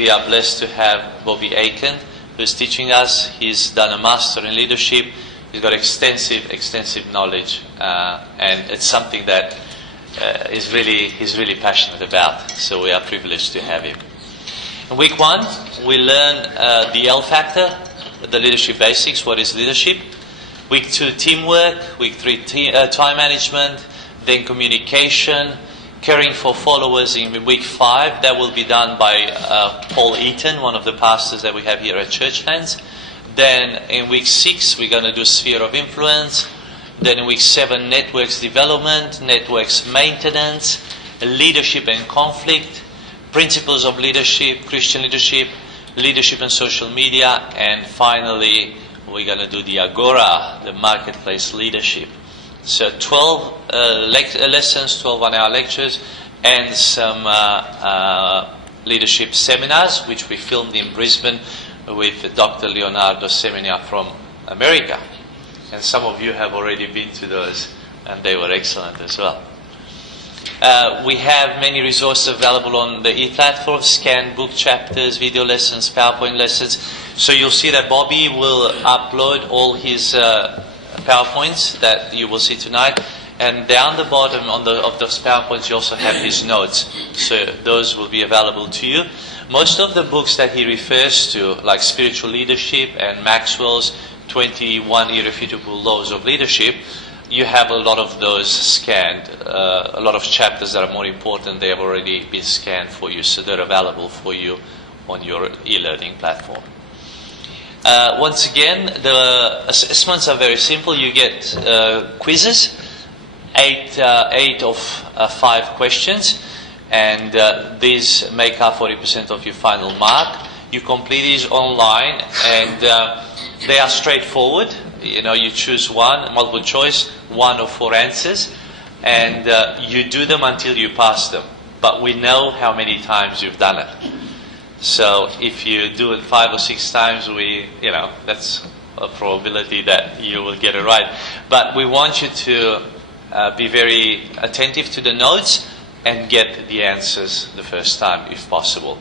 We are blessed to have Bobby Aiken, who's teaching us. He's done a master in leadership. He's got extensive knowledge, and it's something that he's really passionate about. So we are privileged to have him. In week 1, we learn the L factor, the leadership basics. What is leadership? Week 2, teamwork. Week 3, time management. Then communication. Caring for followers in week 5. That will be done by Paul Eaton, one of the pastors that we have here at Churchlands. Then in week 6, we're going to do sphere of influence. Then in week 7, networks development, networks maintenance, leadership and conflict, principles of leadership, Christian leadership, leadership and social media, and finally we're going to do the Agora, the marketplace leadership. So 12 lessons, 12 one-hour lectures, and some leadership seminars, which we filmed in Brisbane with Dr. Leonardo Semenya from America. And some of you have already been to those, and they were excellent as well. We have many resources available on the e-platform, scanned book chapters, video lessons, PowerPoint lessons. So you'll see that Bobby will upload all his PowerPoints that you will see tonight, and down the bottom of those PowerPoints you also have his notes, so those will be available to you. Most of the books that he refers to, like Spiritual Leadership and Maxwell's 21 Irrefutable Laws of Leadership, you have a lot of those scanned. A lot of chapters that are more important, they have already been scanned for you, so they're available for you on your e-learning platform. Once again, the assessments are very simple. You get quizzes, 8 of 5 questions, and these make up 40% of your final mark. You complete these online, and they are straightforward. You know, you choose one, multiple choice, 1 of 4 answers, and you do them until you pass them. But we know how many times you've done it. So if you do it 5 or 6 times, that's a probability that you will get it right. But we want you to be very attentive to the notes and get the answers the first time if possible.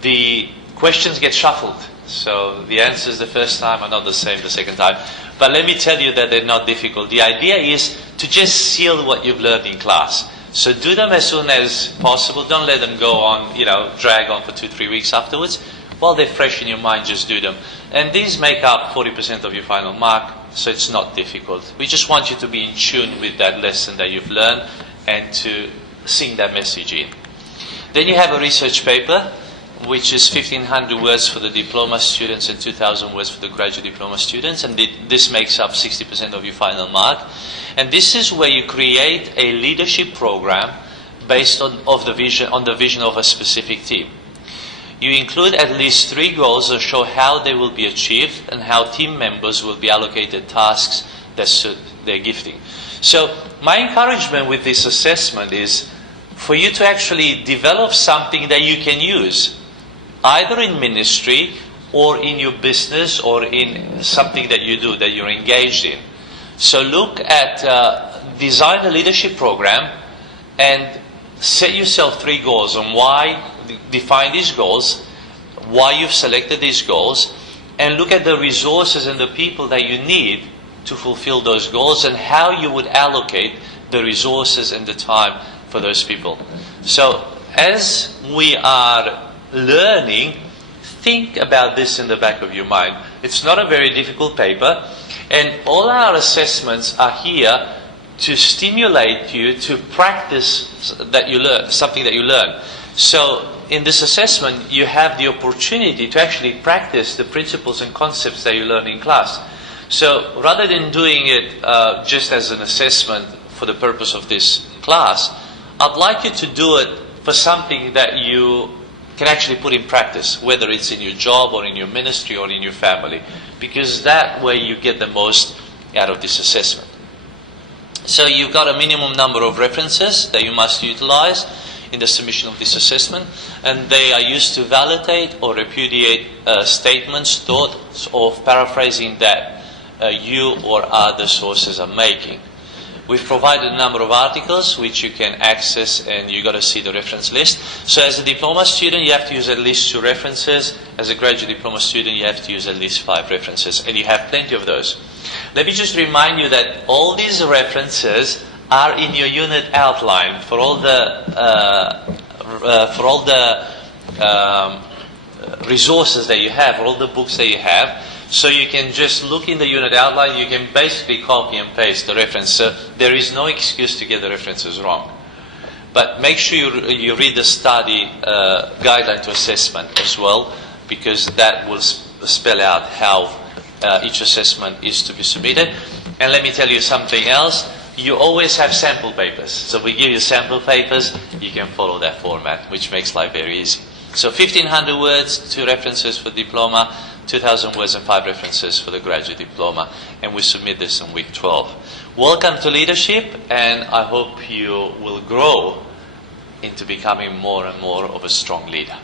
The questions get shuffled, so the answers the first time are not the same the second time. But let me tell you that they're not difficult. The idea is to just seal what you've learned in class. So do them as soon as possible. Don't let them go on, drag on for 2-3 weeks afterwards. While they're fresh in your mind, just do them. And these make up 40% of your final mark, so it's not difficult. We just want you to be in tune with that lesson that you've learned and to sink that message in. Then you have a research paper, which is 1,500 words for the diploma students and 2,000 words for the graduate diploma students, and this makes up 60% of your final mark. And this is where you create a leadership program based on the vision of a specific team. You include at least 3 goals that show how they will be achieved and how team members will be allocated tasks that suit their gifting. So my encouragement with this assessment is for you to actually develop something that you can use, either in ministry or in your business or in something that you do, that you're engaged in. So look at design a leadership program and set yourself 3 goals on why, define these goals, why you've selected these goals, and look at the resources and the people that you need to fulfill those goals and how you would allocate the resources and the time for those people. So as we are learning, think about this in the back of your mind. It's not a very difficult paper, and all our assessments are here to stimulate you to practice that you learn, something that you learn. So in this assessment, you have the opportunity to actually practice the principles and concepts that you learn in class. So rather than doing it just as an assessment for the purpose of this class, I'd like you to do it for something that you can actually put in practice, whether it's in your job or in your ministry or in your family, because that way you get the most out of this assessment. So you've got a minimum number of references that you must utilize in the submission of this assessment, and they are used to validate or repudiate statements, thoughts, or paraphrasing that you or other sources are making. We've provided a number of articles which you can access, and you got to see the reference list. So as a diploma student, you have to use at least 2 references. As a graduate diploma student, you have to use at least 5 references, and you have plenty of those. Let me just remind you that all these references are in your unit outline for all the resources that you have, or all the books that you have. So you can just look in the unit outline, you can basically copy and paste the reference. So there is no excuse to get the references wrong. But make sure you read the study guideline to assessment as well, because that will spell out how each assessment is to be submitted. And let me tell you something else. You always have sample papers. So we give you sample papers, you can follow that format, which makes life very easy. So 1,500 words, 2 references for diploma, 2,000 words and 5 references for the graduate diploma. And we submit this in week 12. Welcome to leadership, and I hope you will grow into becoming more and more of a strong leader.